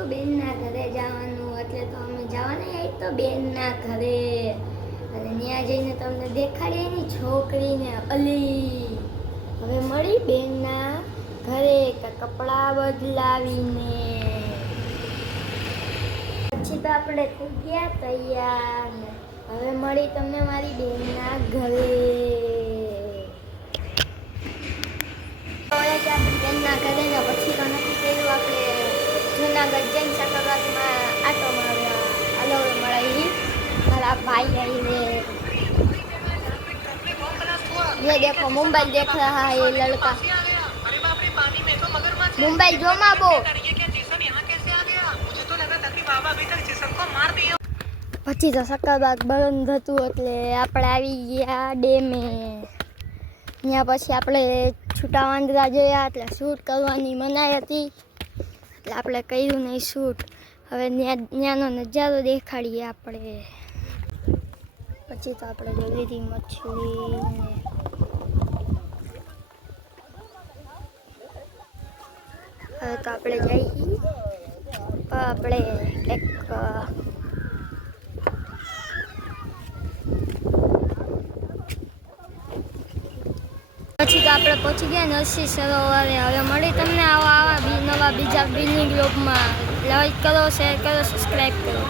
હતું બેનના ઘરે જવાનું, એટલે તો અમે જવાના આજ તો બેનના ઘરે. અને ત્યાં જઈને તમને દેખાડીએ એની છોકરીને અલી. હવે મળી બેનના ઘરે કપડાં બદલાવીને. પછી તો આપણે થઈ ગયા તૈયાર. હવે મળી તમને મારી બેનના ઘરે. બેનના ઘરે ને પછી તો નથી કર્યું આપણે જૂનાગઢ જઈને સકરવાતમાં આટો મારવા. હાલો મળી મારા भाई आए। ये देखो मुंबई देख रहा है ये लड़का। मुंबई जो माबो પછી તો સક્કરબાગ બંધ હતું એટલે આપણે આવી ગયા ડેમે. ત્યાં પછી આપણે છૂટા વાંદરા જોયા એટલે શૂટ કરવાની મનાઈ હતી એટલે આપણે કર્યું નહીં શૂટ. હવે ત્યાંનો નજારો દેખાડીએ આપણે. પછી તો આપણે જોઈ લીધી મછલી ને હવે તો આપણે જઈએ આપણે એક પછી તો આપણે પહોંચી ગયા નરસિંહ સરોવરે. હવે મળી તમને આવા નવા બીજા બિની ગ્રુપમાં. લાઈક કરો, શેર કરો, સબસ્ક્રાઈબ કરો.